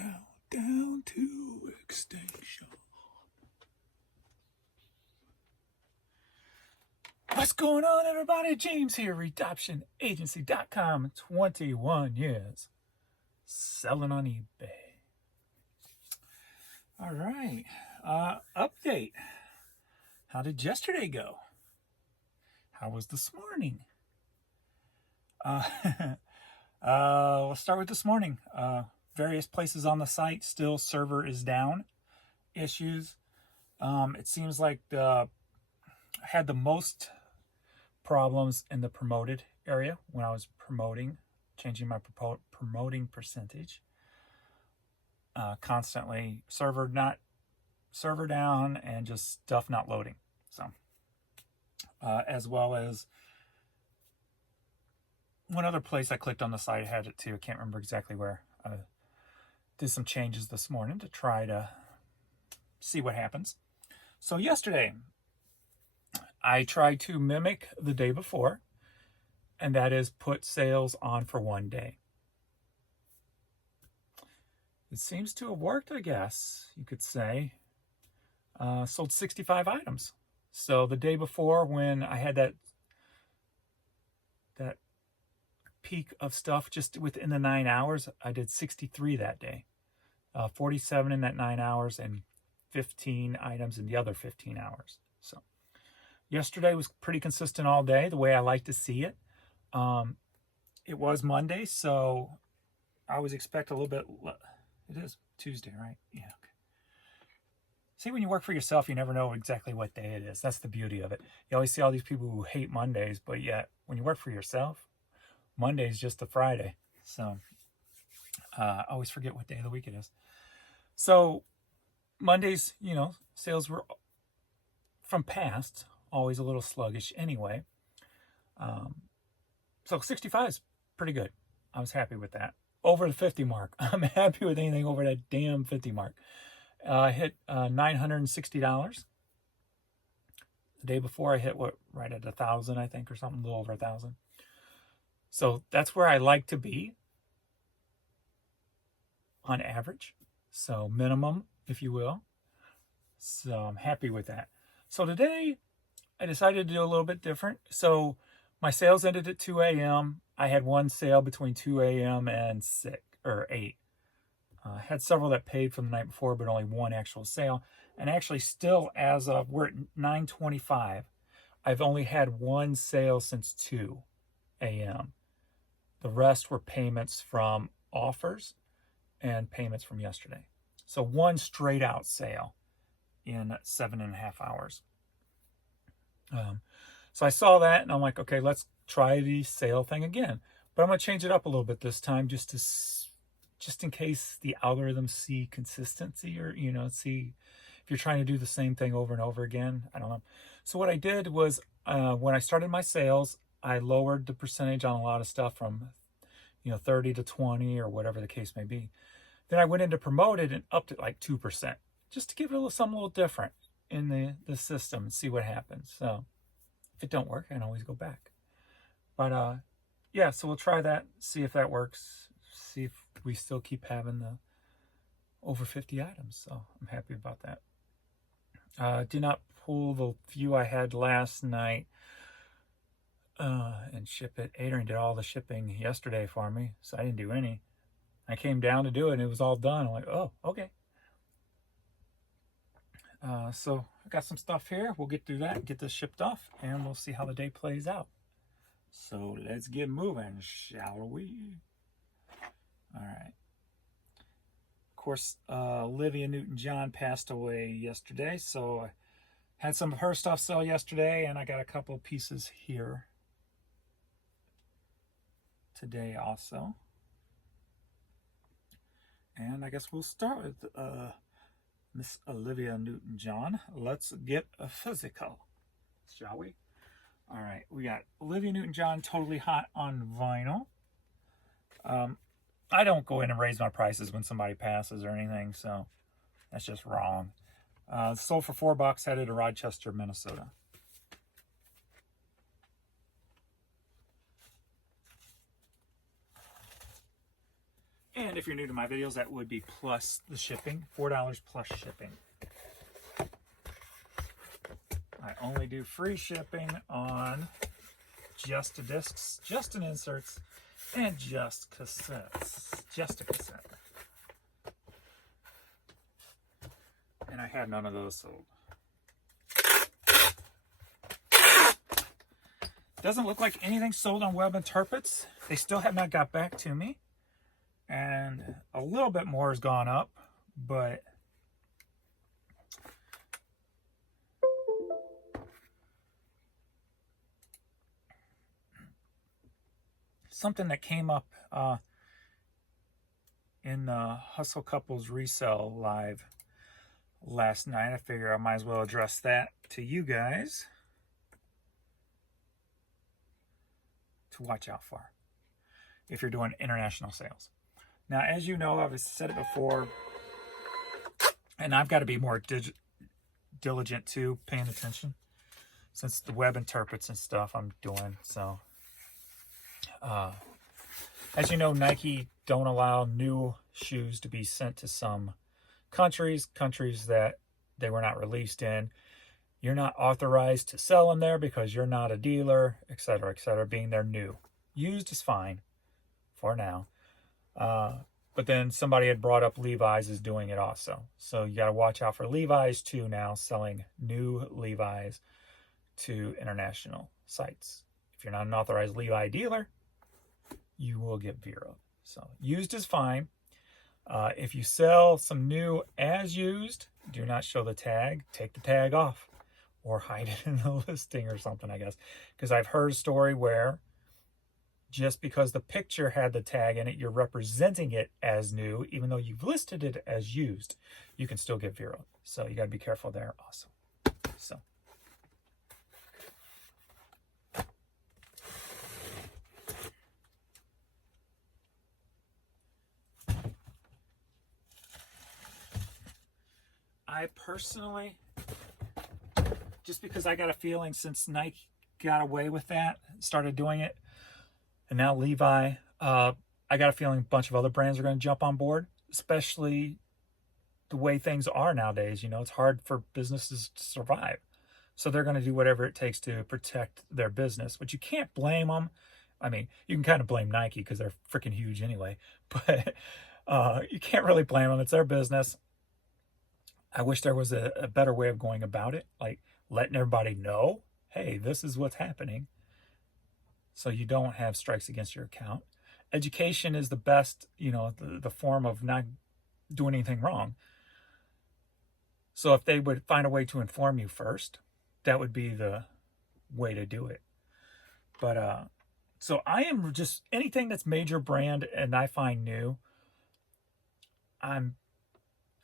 Countdown to extinction. What's going on, everybody? James here, RedoptionAgency.com. 21 years selling on eBay. All right. Update. How did yesterday go? How was this morning? We'll start with this morning. Various places on the site, still server is down. Issues. It seems like I had the most problems in the promoted area when I was promoting, changing my promoting percentage. Constantly server down and just stuff not loading. So, as well as one other place I clicked on the site had it too. I can't remember exactly where. I did some changes this morning to try to see what happens. So yesterday, I tried to mimic the day before, and that is put sales on for one day. It seems to have worked, I guess, you could say. Sold 65 items. So the day before, when I had that peak of stuff just within the 9 hours, I did 63 that day. 47 in that 9 hours and 15 items in the other 15 hours. So yesterday was pretty consistent all day, the way I like to see it. It was Monday, so I always expect a little bit. It is Tuesday, right? Yeah. Okay. See, when you work for yourself, you never know exactly what day it is. That's the beauty of it. You always see all these people who hate Mondays, but yet when you work for yourself, Monday is just a Friday. So I always forget what day of the week it is. So Mondays, sales were from past always a little sluggish anyway. So 65 is pretty good. I was happy with that. Over the 50 mark. I'm happy with anything over that damn 50 mark. I hit $960. The day before I hit right at 1,000, I think, or something, a little over 1,000. So that's where I like to be on average. So minimum, if you will. So I'm happy with that. So today I decided to do a little bit different. So my sales ended at 2 a.m. I had one sale between 2 a.m. and 6 or 8. I had several that paid from the night before, but only one actual sale. And actually still, as of, we're at 9:25, I've only had one sale since 2 a.m. The rest were payments from offers and payments from yesterday. So one straight out sale in 7.5 hours. So I saw that and I'm like, okay, let's try the sale thing again. But I'm going to change it up a little bit this time just in case the algorithms see consistency or, see if you're trying to do the same thing over and over again. I don't know. So what I did was when I started my sales, I lowered the percentage on a lot of stuff from 30 to 20 or whatever the case may be. Then I went into promoted and upped it like 2% just to give it something a little different in the system and see what happens. So if it don't work, I can always go back. But yeah, so we'll try that, see if that works, see if we still keep having the over 50 items. So I'm happy about that. Did not pull the few I had last night and ship it. Adrian did all the shipping yesterday for me, so I didn't do any. I came down to do it and it was all done. I'm like, oh, okay. So I got some stuff here. We'll get through that, get this shipped off, and we'll see how the day plays out. So let's get moving, shall we? All right. Of course, Olivia Newton-John passed away yesterday, so I had some of her stuff sell yesterday, and I got a couple of pieces here today also. And I guess we'll start with Miss Olivia Newton-John. Let's get physical, shall we? All right, we got Olivia Newton-John, Totally Hot on vinyl. I don't go in and raise my prices when somebody passes or anything, so that's just wrong. Sold for $4, headed to Rochester, Minnesota. And if you're new to my videos, that would be plus the shipping, $4 plus shipping. I only do free shipping on just a discs, just an inserts, and just cassettes. Just a cassette. And I have none of those sold. Doesn't look like anything sold on Web Interprets. They still have not got back to me. And a little bit more has gone up, but something that came up in Hustle Couples Resell Live last night. I figure I might as well address that to you guys to watch out for if you're doing international sales. Now, as you know, I've said it before, and I've got to be more diligent too, paying attention, since the Web Interprets and stuff I'm doing. So, as you know, Nike don't allow new shoes to be sent to some countries that they were not released in. You're not authorized to sell them there because you're not a dealer, etc., etc., being they're new. Used is fine for now. But then somebody had brought up Levi's is doing it also. So you got to watch out for Levi's too now, selling new Levi's to international sites. If you're not an authorized Levi dealer, you will get veroed. So used is fine. If you sell some new as used, do not show the tag. Take the tag off or hide it in the listing or something, I guess. Because I've heard a story where just because the picture had the tag in it, you're representing it as new, even though you've listed it as used. You can still get veroed. So you got to be careful there also. So. I personally, just because I got a feeling since Nike got away with that, started doing it, and now Levi, I got a feeling a bunch of other brands are going to jump on board, especially the way things are nowadays. You know, it's hard for businesses to survive. So they're going to do whatever it takes to protect their business, but you can't blame them. I mean, you can kind of blame Nike because they're freaking huge anyway, but you can't really blame them. It's their business. I wish there was a better way of going about it, like letting everybody know, hey, this is what's happening, so you don't have strikes against your account. Education is the best, you know, the form of not doing anything wrong. So if they would find a way to inform you first, that would be the way to do it. But so I am just, anything that's major brand and I find new, I'm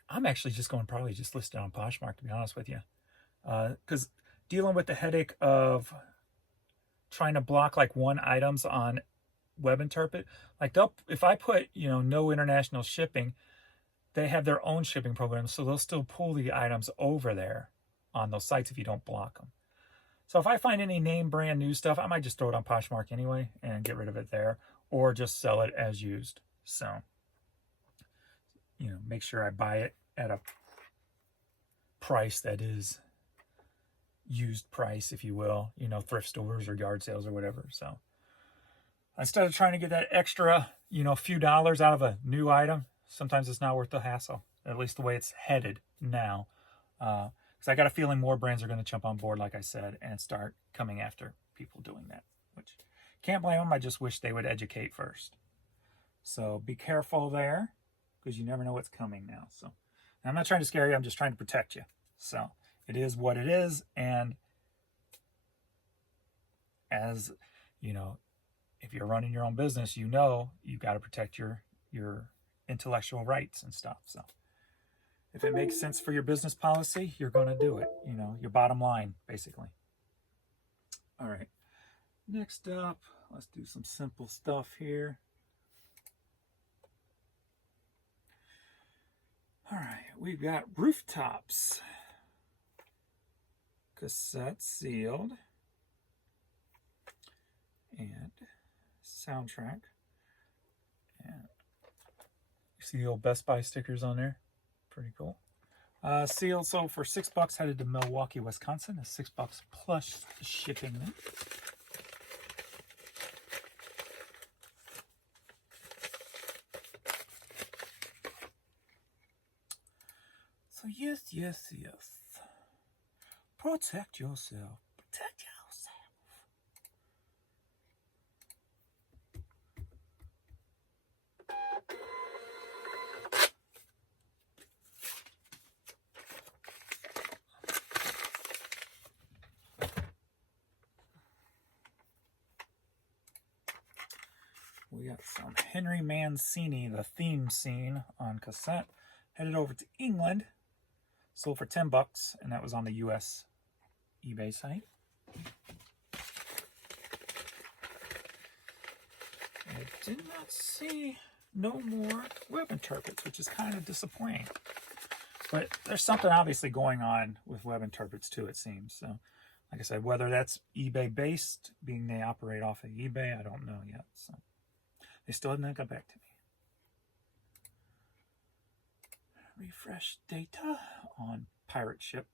actually just going to probably just list it on Poshmark, to be honest with you. Because dealing with the headache of trying to block like one items on Web Interpret, like if I put, you know, no international shipping, they have their own shipping program, so they'll still pull the items over there on those sites if you don't block them. So if I find any name brand new stuff, I might just throw it on Poshmark anyway and get rid of it there, or just sell it as used. So, you know, make sure I buy it at a price that is used price, if you will, you know, thrift stores or yard sales or whatever. So instead of trying to get that extra, you know, few dollars out of a new item, sometimes it's not worth the hassle, at least the way it's headed now. Because I got a feeling more brands are going to jump on board, like I said, and start coming after people doing that, which can't blame them. I just wish they would educate first. So be careful there, because you never know what's coming now. So I'm not trying to scare you. I'm just trying to protect you. So it is what it is. And as you know, if you're running your own business, you know, you got to protect your intellectual rights and stuff. So if it makes sense for your business policy, you're going to do it, you know, your bottom line, basically. All right. Next up, let's do some simple stuff here. All right, we've got Rooftops. Cassette sealed. And soundtrack. And See the old Best Buy stickers on there. Pretty cool. Seal sold for $6. Headed to Milwaukee, Wisconsin. It's $6 plus shipping there. So yes, yes, yes. Protect yourself. Protect yourself. We got some Henry Mancini, the theme scene on cassette. Headed over to England. Sold for $10, and that was on the US eBay site. I did not see no more web interprets, which is kind of disappointing. But there's something obviously going on with web interprets too, it seems. So, like I said, whether that's eBay based, being they operate off of eBay, I don't know yet. So, they still have not got back to me. Refresh data on Pirate Ship.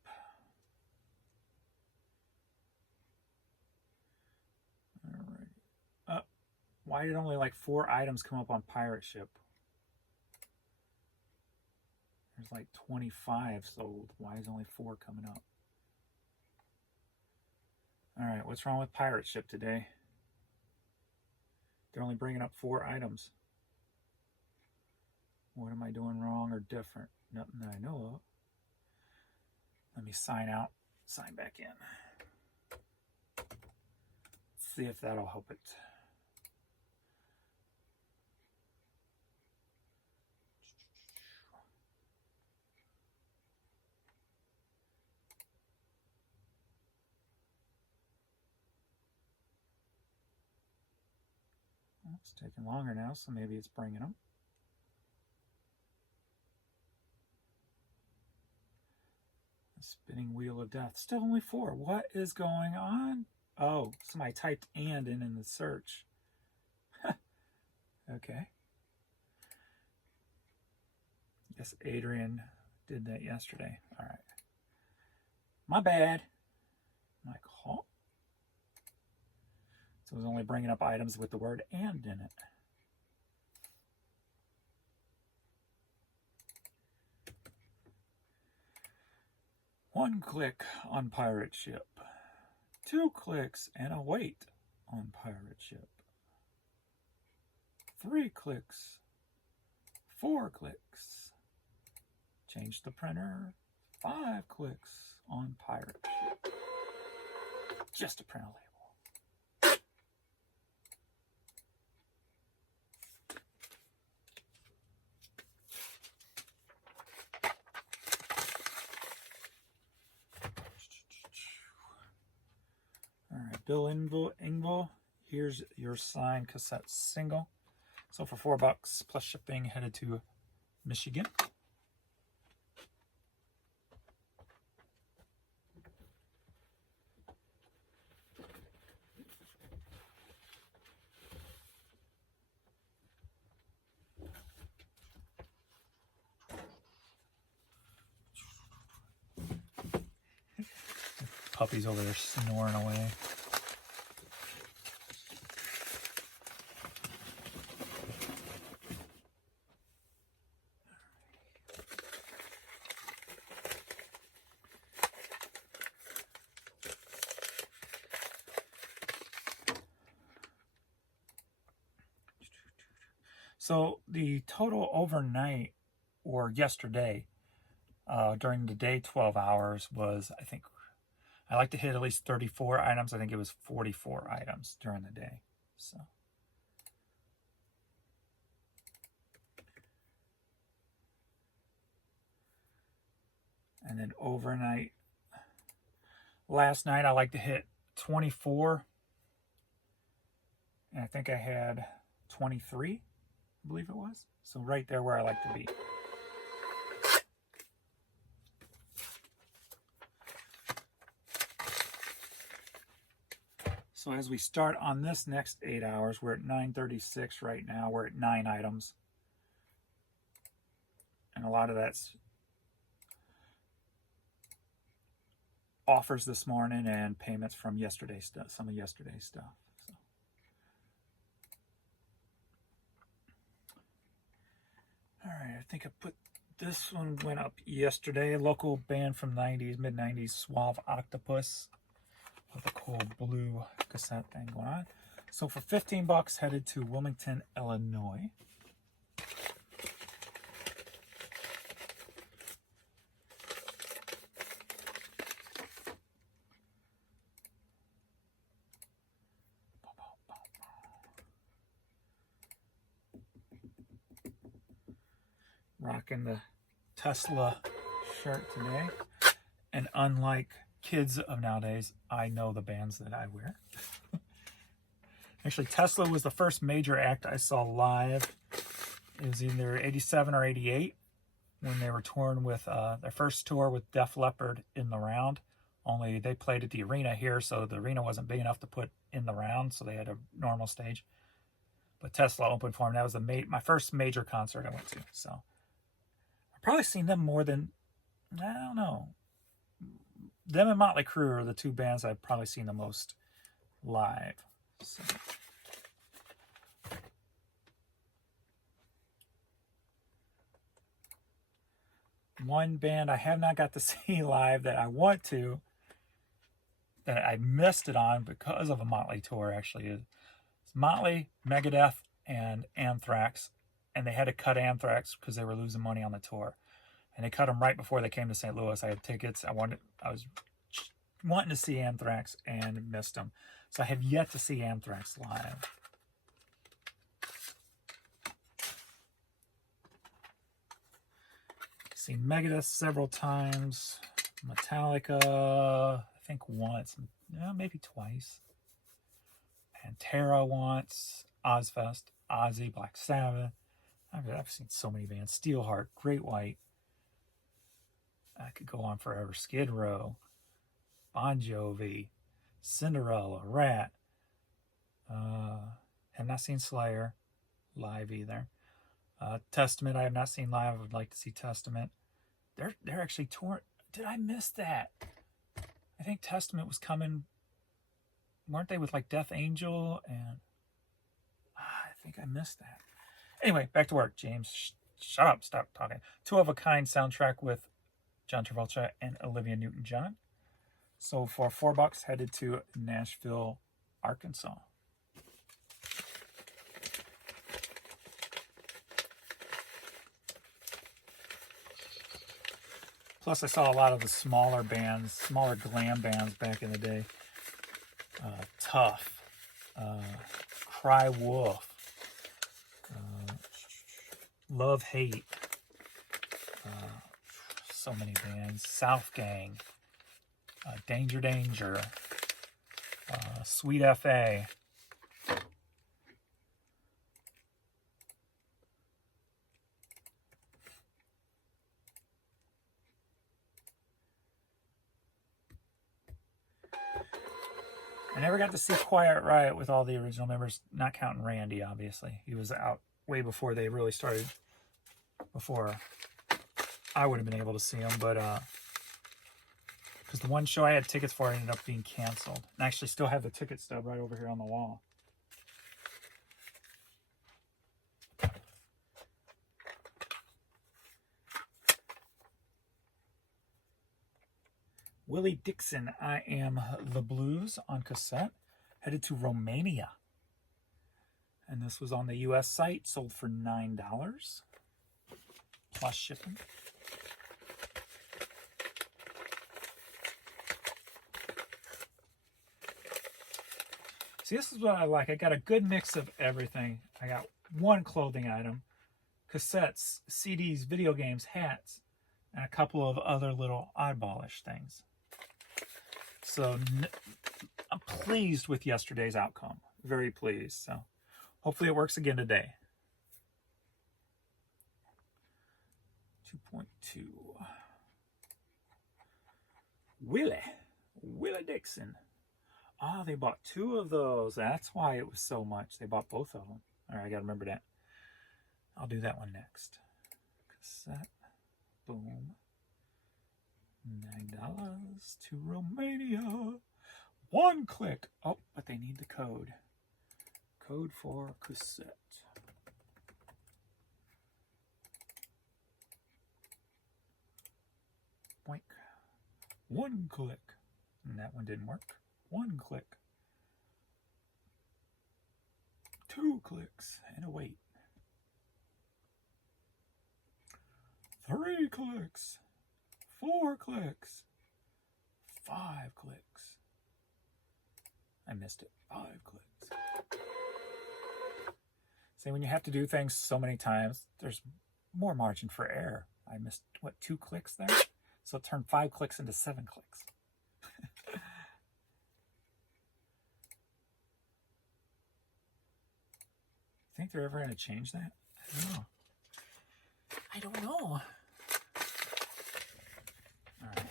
Alright. Why did only like 4 items come up on Pirate Ship? There's like 25 sold. Why is only 4 coming up? Alright, what's wrong with Pirate Ship today? They're only bringing up 4 items. What am I doing wrong or different? Nothing that I know of. Let me sign out, sign back in. See if that'll help it. It's taking longer now, so maybe it's bringing them. The spinning wheel of death. Still only 4. What is going on? Oh, somebody typed "and" in the search. Okay. Guess Adrian did that yesterday. All right. My bad. My call. So it was only bringing up items with the word "and" in it. One click on Pirate Ship. 2 clicks and a wait on Pirate Ship. 3 clicks. 4 clicks. Change the printer. 5 clicks on Pirate Ship. Just to print a label. All right, Bill Engvall, here's your signed cassette single. So for $4 plus shipping, headed to Michigan. Puppy's over there snoring away. So the total overnight or yesterday during the day 12 hours was, I think, I like to hit at least 34 items. I think it was 44 items during the day. So. And then overnight, last night I like to hit 24. And I think I had 23, I believe it was. So right there where I like to be. So as we start on this next 8 hours, we're at 9:36 right now. We're at 9 items. And a lot of that's offers this morning and payments from yesterday's stuff, some of yesterday's stuff. So. All right, I think I put this one went up yesterday. A local band from mid 90s, Suave Octopus, with a cool blue cassette thing going on. So for 15 bucks, headed to Wilmington, Illinois. Rocking the Tesla shirt today. And unlike kids of nowadays, I know the bands that I wear. Actually, Tesla was the first major act I saw live. It was either 87 or 88 when they were touring with their first tour with Def Leppard in the Round. Only they played at the arena here, so the arena wasn't big enough to put in the Round, so they had a normal stage. But Tesla opened for them. That was my first major concert I went to. So I've probably seen them more than, I don't know. Them and Motley Crue are the two bands I've probably seen the most live. So. One band I have not got to see live that I want to, that I missed it on because of a Motley tour, actually, is Motley, Megadeth, and Anthrax. And they had to cut Anthrax because they were losing money on the tour. And they cut them right before they came to St. Louis. I had tickets. I was wanting to see Anthrax and missed them. So I have yet to see Anthrax live. Seen Megadeth several times. Metallica, I think once. Maybe twice. Pantera once. Ozfest. Ozzy, Black Sabbath. I've seen so many bands. Steelheart, Great White. I could go on forever. Skid Row. Bon Jovi. Cinderella, Rat. Have not seen Slayer live either. Testament, I have not seen live. I would like to see Testament. They're actually touring. Did I miss that? I think Testament was coming. Weren't they with like Death Angel? And I think I missed that. Anyway, back to work. James, shut up. Stop talking. Two of a Kind soundtrack with John Travolta and Olivia Newton-John. So for $4, headed to Nashville, Arkansas. Plus, I saw a lot of the smaller bands, smaller glam bands back in the day. Tough, Cry Wolf, Love Hate, so many bands. South Gang, Danger Danger, Sweet F.A. I never got to see Quiet Riot with all the original members, not counting Randy, obviously. He was out way before they really started, before I would have been able to see him, but because the one show I had tickets for ended up being canceled. And I actually still have the ticket stub right over here on the wall. Willie Dixon, I Am the Blues on cassette, headed to Romania. And this was on the US site, sold for $9 plus shipping. See, this is what I like. I got a good mix of everything. I got one clothing item, cassettes, CDs, video games, hats, and a couple of other little eyeballish things. So I'm pleased with yesterday's outcome. Very pleased. So hopefully it works again today. 2.2. Willie Dixon. Oh, they bought two of those. That's why it was so much. They bought both of them. All right, I got to remember that. I'll do that one next. Cassette. Boom. $9 to Romania. 1 click. Oh, but they need the code. Code for cassette. Boink. 1 click. And that one didn't work. 1 click. 2 clicks and a wait. 3 clicks. 4 clicks. 5 clicks. I missed it. 5 clicks. See, when you have to do things so many times, there's more margin for error. I missed, what, 2 clicks there? So it turned 5 clicks into 7 clicks. Think they're ever going to change that? I don't know. All right.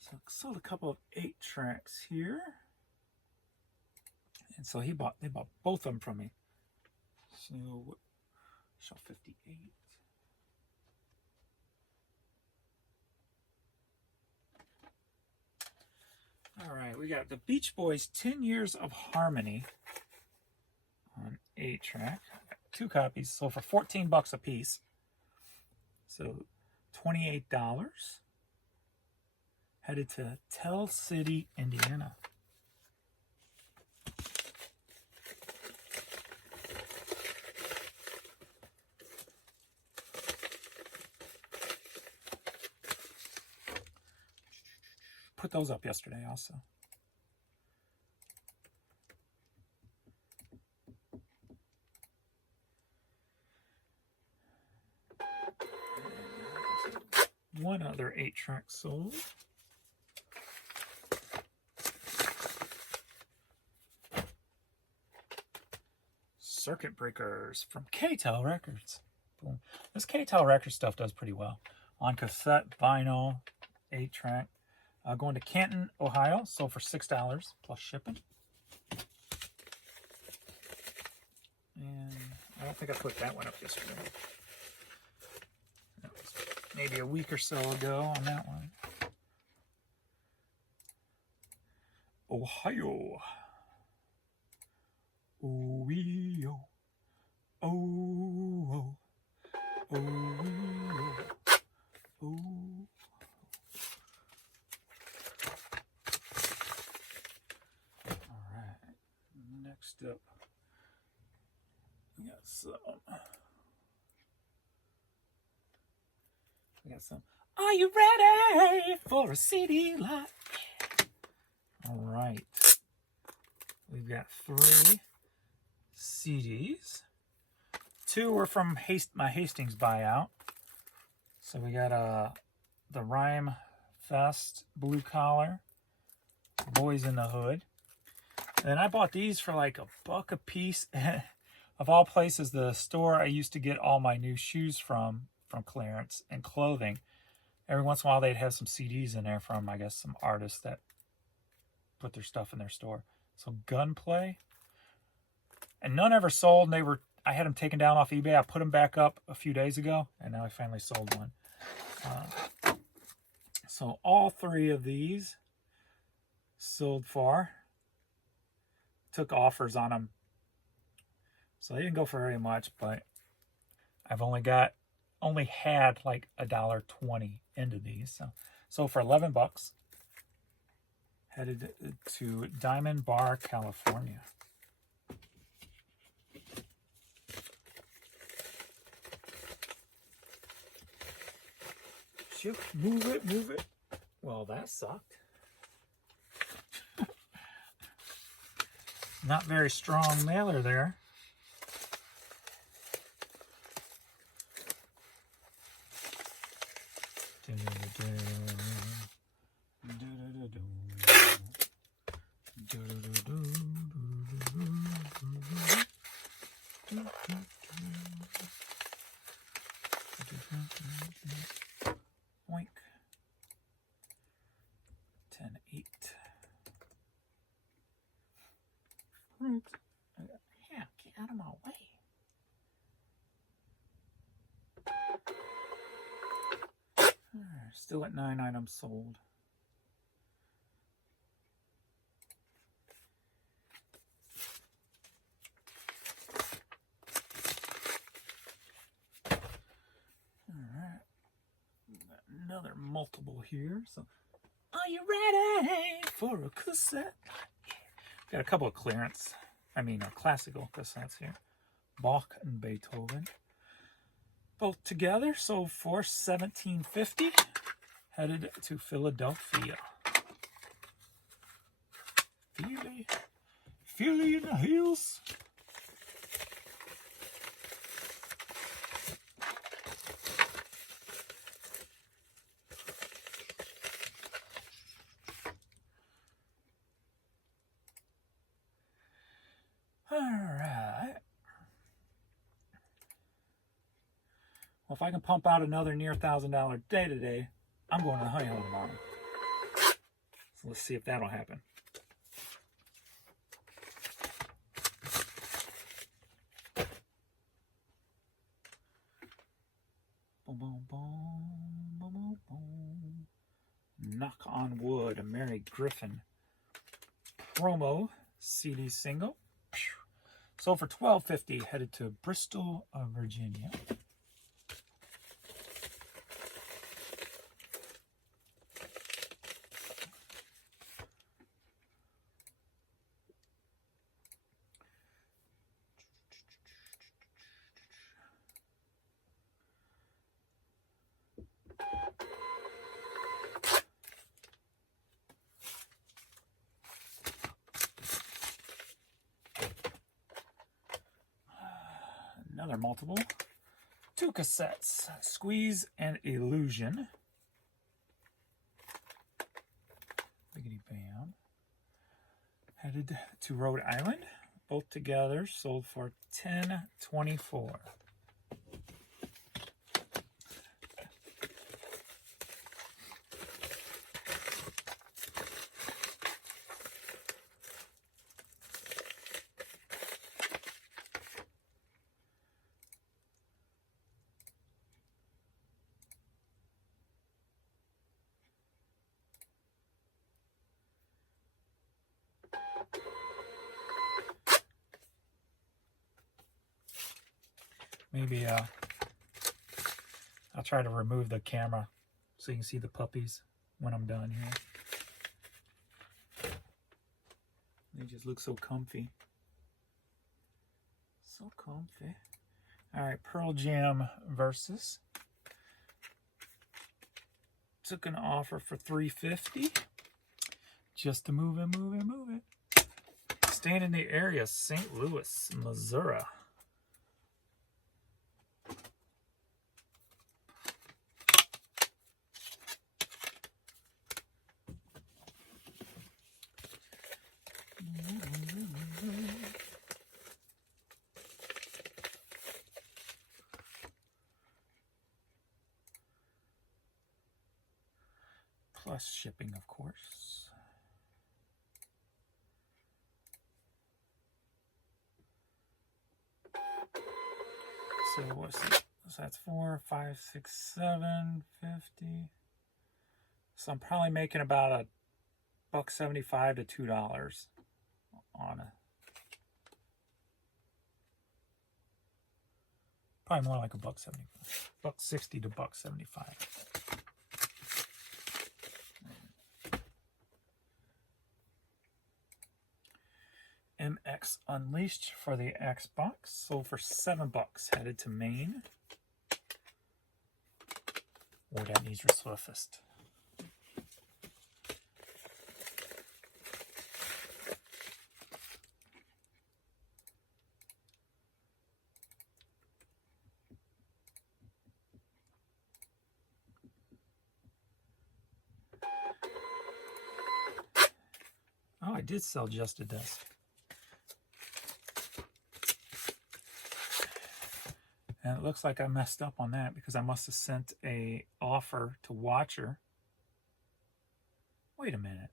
So I sold a couple of 8-tracks here. And so they bought both of them from me. So, show 58. All right, we got the Beach Boys 10 Years of Harmony on 8-track. 2 copies, sold for $14 a piece. So $28. Headed to Tell City, Indiana. Put those up yesterday also. One other 8-track sold. Circuit Breakers from K-Tel Records. Boom. This K-Tel Records stuff does pretty well. On cassette, vinyl, 8-track. Going to Canton, Ohio, sold for $6 plus shipping. And I don't think I put that one up yesterday. That was maybe a week or so ago on that one. Ohio. Oh-wee-oh. Oh-oh. Oh-wee-oh. Oh. Next up, we got some. Are you ready for a CD lot? All right, we've got 3 CDs. 2 were from my Hastings buyout. So we got the Rhyme Fest Blue Collar, Boys in the Hood. And I bought these for like $1 a piece. Of all places, the store I used to get all my new shoes from clearance and clothing. Every once in a while, they'd have some CDs in there from, I guess, some artists that put their stuff in their store. So Gunplay. And none ever sold. And I had them taken down off eBay. I put them back up a few days ago. And now I finally sold one. So all 3 of these sold for. Took offers on them, so they didn't go for very much, but I've only had like $1.20 into these, so for $11. Headed to Diamond Bar, California. Move it. Well, that sucked. Not very strong mailer there. Boink. 10-8. Yeah, get out of my way. Still at 9 items sold. Alright. Another multiple here. So, are you ready for a cassette? Got a couple of classical cassettes here. Bach and Beethoven. Both together, sold for $17.50. Headed to Philadelphia. Philly in the hills. All right. Well, if I can pump out another near $1,000 day today, I'm going to the Honey Hole tomorrow. So let's see if that'll happen. Boom, boom, boom, boom, boom, boom. Knock on Wood, a Mary Griffin promo CD single. Sold for $12.50, headed to Bristol, Virginia. Another multiple. 2 cassettes. Squeeze and Illusion. Biggity bam. Headed to Rhode Island. Both together sold for $10.24. Maybe I'll try to remove the camera so you can see the puppies when I'm done here. They just look so comfy. So comfy. All right, Pearl Jam Versus. Took an offer for $3.50. Just to move it. Staying in the area, St. Louis, Missouri. Plus shipping, of course. So what's it? So that's 4, 5, 6, 7, 50. So I'm probably making about $1.75 to $2 on it. Probably more like $1.75, $1.60 to $1.75. MX Unleashed for the Xbox, sold for $7, headed to Maine. Oh, that needs resurfaced. Oh, I did sell just a disc. And it looks like I messed up on that because I must have sent a offer to Watcher. Wait a minute.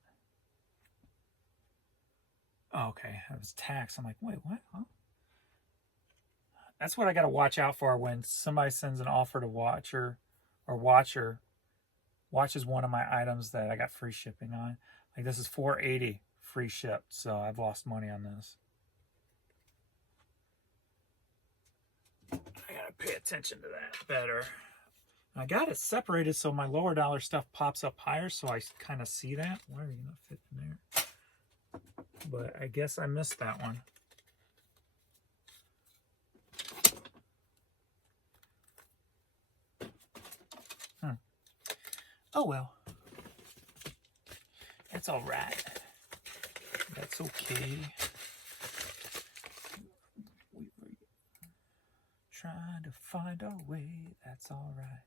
Oh, okay, it was tax. I'm like, wait, what? Huh? That's what I got to watch out for when somebody sends an offer to Watcher or Watcher Watch is one of my items that I got free shipping on. Like this is $4.80 free shipped, so I've lost money on this. I gotta pay attention to that better. I got it separated so my lower dollar stuff pops up higher, so I kind of see that. Why are you not fitting there? But I guess I missed that one. Oh well. That's all right. That's okay. We were trying to find our way. That's all right.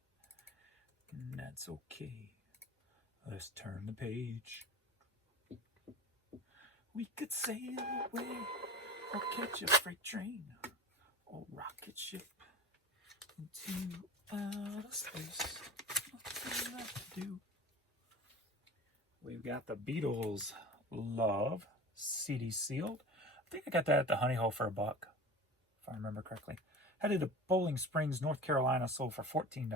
And that's okay. Let's turn the page. We could sail away or catch a freight train or rocket ship into outer space. Nothing left to do. We've got the Beatles Love CD sealed. I think I got that at the Honey Hole for $1, if I remember correctly. Headed to Bowling Springs, North Carolina, sold for $14.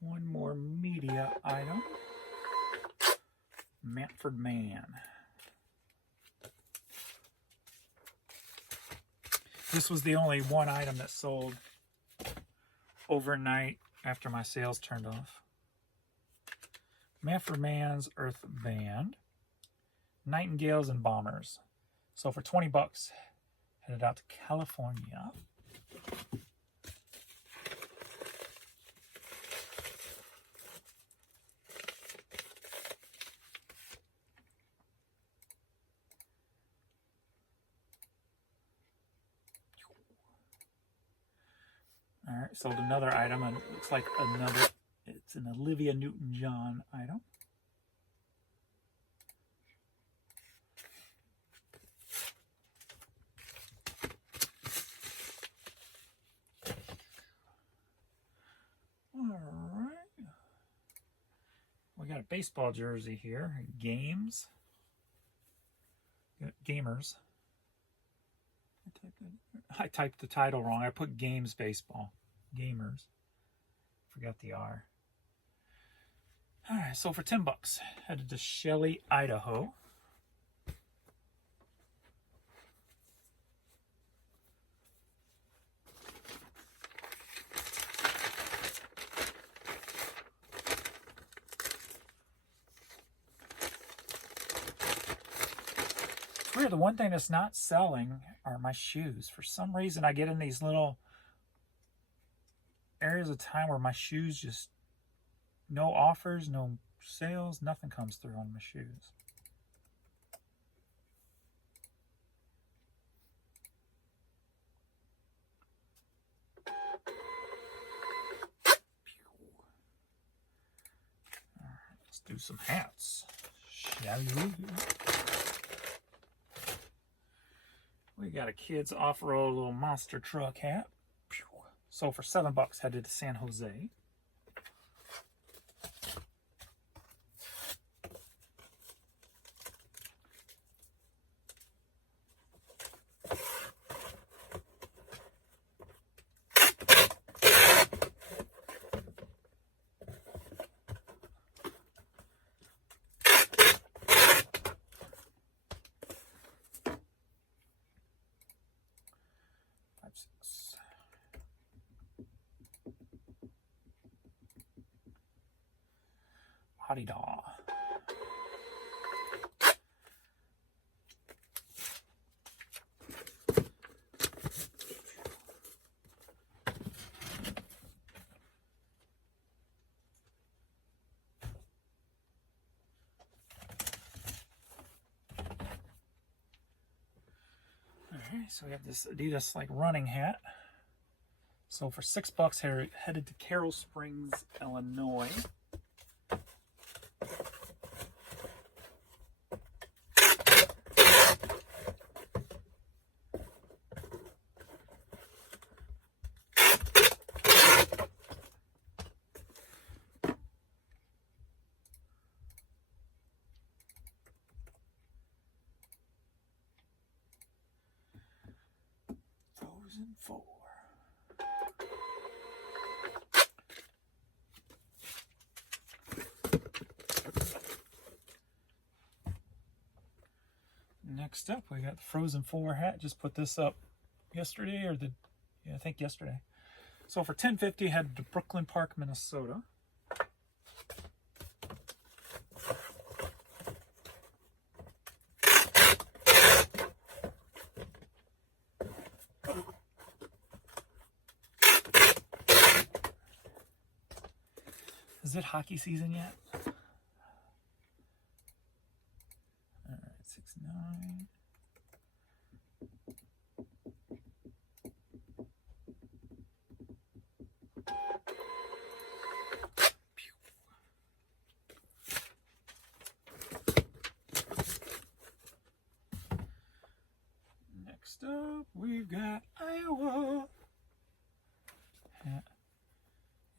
One more media item. Manfred Mann. This was the only one item that sold overnight after my sales turned off. Manfred Mann's Earth Band. Nightingales and Bombers. So for $20, headed out to California. All right, sold another item, and it looks like it's an Olivia Newton-John item. All right. We got a baseball jersey here, Gamers. I typed the title wrong. I put Games Baseball. Gamers. Forgot the R. All right, so for $10, headed to Shelley, Idaho. It's weird. The one thing that's not selling are my shoes. For some reason, I get in these little areas of time where my shoes just, no offers, no sales, nothing comes through on my shoes. All right, let's do some hats, shall we? We got a kids off-road little monster truck hat. So for $7, headed to San Jose. Howdy-daw. Alright, so we have this Adidas like running hat. So for $6, headed to Carroll Springs, Illinois. Frozen 4. Next up, we got the Frozen 4 hat. Just put this up yesterday, or I think yesterday. So for $10.50, headed to Brooklyn Park, Minnesota. Is it hockey season yet? All right, 6'9". Next up, we've got Iowa.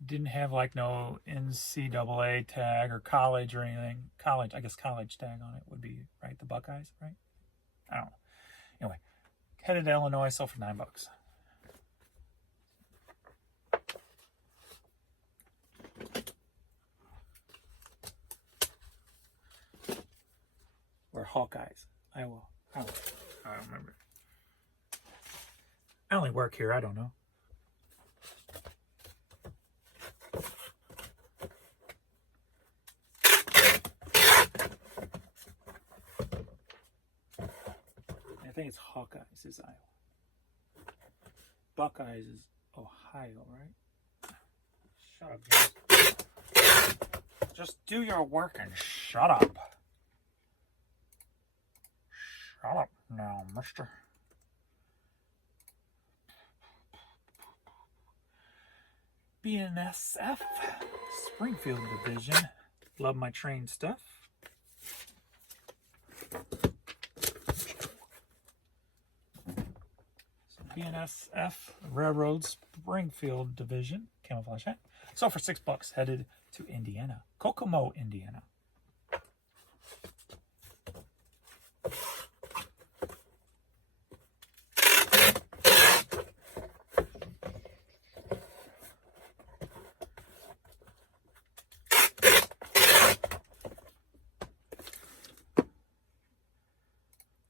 Didn't have like no NCAA tag or college or anything. College, I guess college tag on it would be, right? The Buckeyes, right? I don't know. Anyway, headed to Illinois, sold for $9. We're Hawkeyes. Iowa. I don't remember. I only work here. I don't know. I think it's Hawkeyes is Iowa. Buckeyes is Ohio, right? Shut up, guys. Just do your work and shut up. Shut up now, mister. BNSF, Springfield Division. Love my train stuff. So BNSF, Railroad Springfield Division, camouflage hat. So for $6, headed to Indiana, Kokomo, Indiana.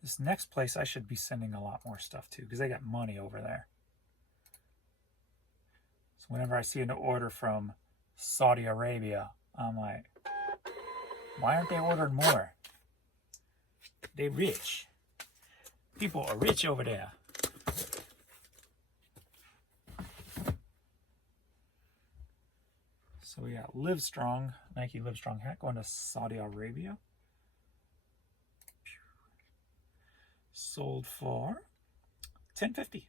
This next place I should be sending a lot more stuff to because they got money over there. So whenever I see an order from Saudi Arabia, I'm like, why aren't they ordering more? They rich. People are rich over there. So we got Livestrong, Nike Livestrong hat going to Saudi Arabia. Sold for $10.50.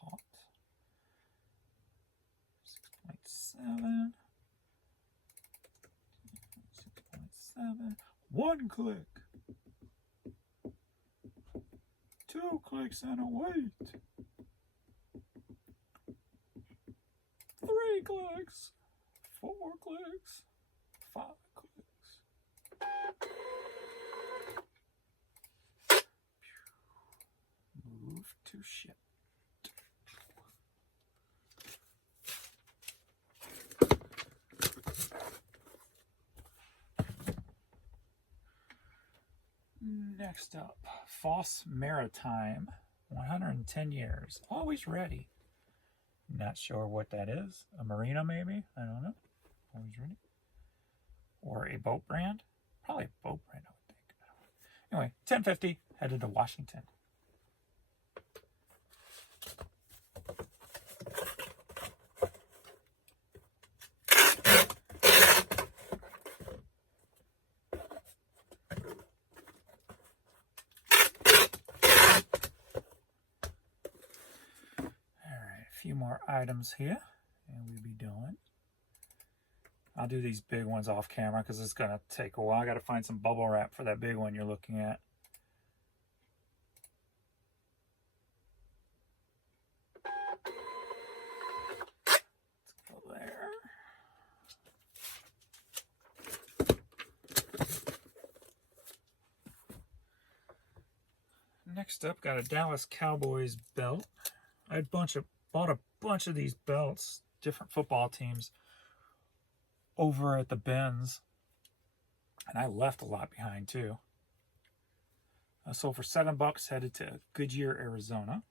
Hot. 6.7. 6.7. 1 click. 2 clicks and a wait. 3 clicks. 4 clicks. 5 clicks. Move to ship. Next up, Foss Maritime, 110 years, always ready. Not sure what that is. A marina, maybe? I don't know. Always ready. Or a boat brand? Probably a boat brand, I would think. Anyway, $10.50, headed to Washington. few more items here, and we'll be done. I'll do these big ones off camera because it's going to take a while. I got to find some bubble wrap for that big one you're looking at. Let's go there. Next up, got a Dallas Cowboys belt. I bought a bunch of these belts, different football teams, over at the bins, and I left a lot behind too. So for $7, headed to Goodyear, Arizona.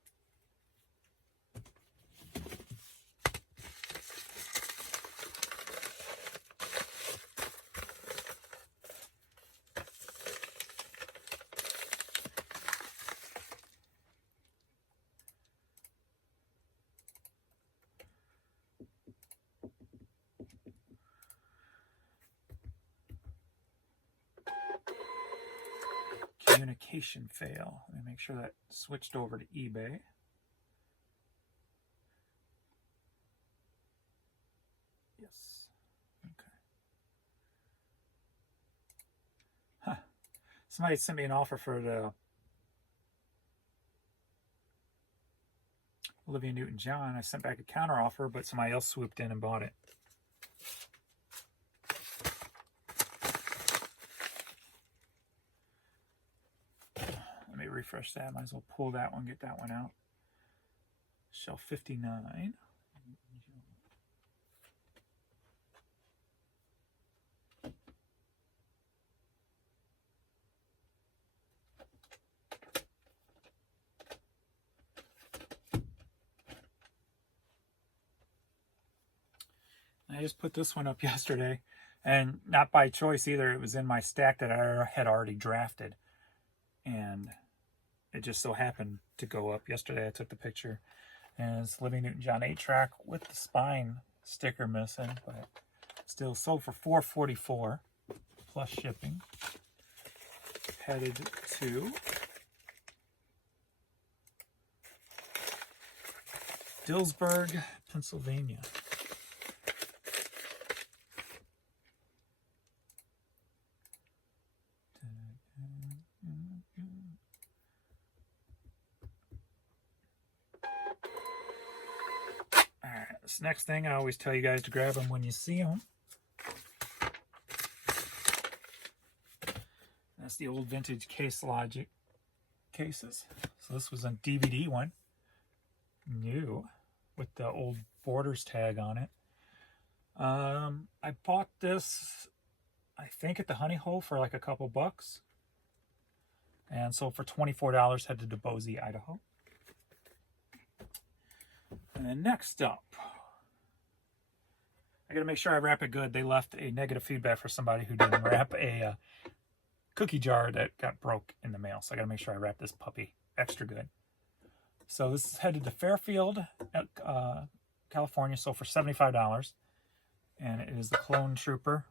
Communication fail. Let me make sure that switched over to eBay. Yes. Okay. Huh. Somebody sent me an offer for the Olivia Newton-John. I sent back a counter offer, but somebody else swooped in and bought it. Refresh that. Might as well pull that one, get that one out. Shelf 59. I just put this one up yesterday, and not by choice either. It was in my stack that I had already drafted, and it just so happened to go up yesterday. I took the picture, and it's Olivia Newton-John 8-track with the spine sticker missing, but still sold for $4.44 plus shipping. Headed to Dillsburg, Pennsylvania. This next thing, I always tell you guys to grab them when you see them. That's the old vintage Case Logic cases. So this was a DVD one, new, with the old Borders tag on it. I bought this, I think, at the Honey Hole for like a couple bucks. And so for $24, headed to Boise, Idaho. And then next up, I got to make sure I wrap it good. They left a negative feedback for somebody who didn't wrap a cookie jar that got broke in the mail. So I got to make sure I wrap this puppy extra good. So this is headed to Fairfield, California. So for $75. And it is the Clone Trooper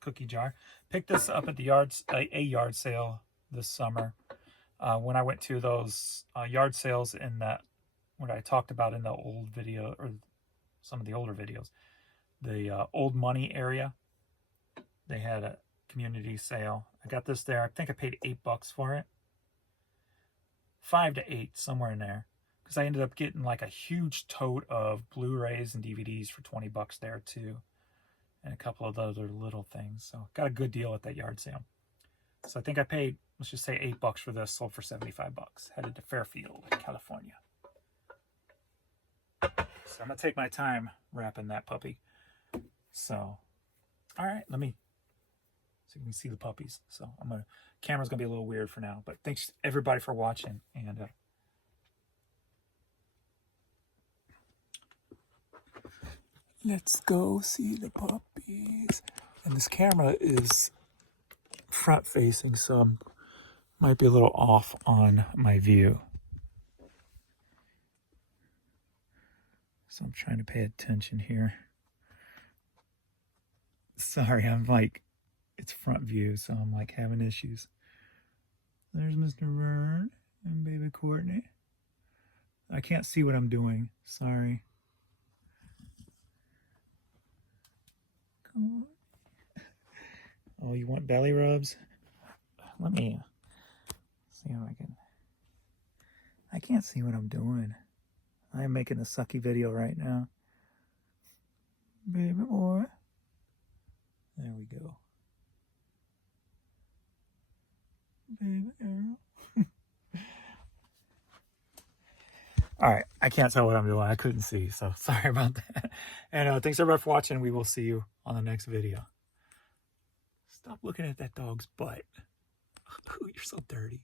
cookie jar. Picked this up at the a yard sale this summer. When I went to those yard sales in that, what I talked about in the old video, or some of the older videos, the old money area, they had a community sale. I got this there. I think I paid $8 for it. 5 to 8, somewhere in there. Because I ended up getting like a huge tote of Blu-rays and DVDs for $20 there too. And a couple of other little things. So got a good deal at that yard sale. So I think I paid, let's just say $8 for this, sold for $75. Headed to Fairfield, California. So I'm going to take my time wrapping that puppy. So, all right, let me, so you can see the puppies. So camera's going to be a little weird for now, but thanks everybody for watching. And let's go see the puppies. And this camera is front facing, so might be a little off on my view. So I'm trying to pay attention here. Sorry, I'm like, it's front view, so I'm like having issues. There's Mr. Vern and baby Courtney. I can't see what I'm doing. Sorry. Come on. Oh, you want belly rubs? Let me see how I can. I can't see what I'm doing. I am making a sucky video right now. Baby boy. There we go. Baby girl. All right, I can't tell what I'm doing. I couldn't see, so sorry about that. And thanks everybody for watching. We will see you on the next video. Stop looking at that dog's butt. You're so dirty.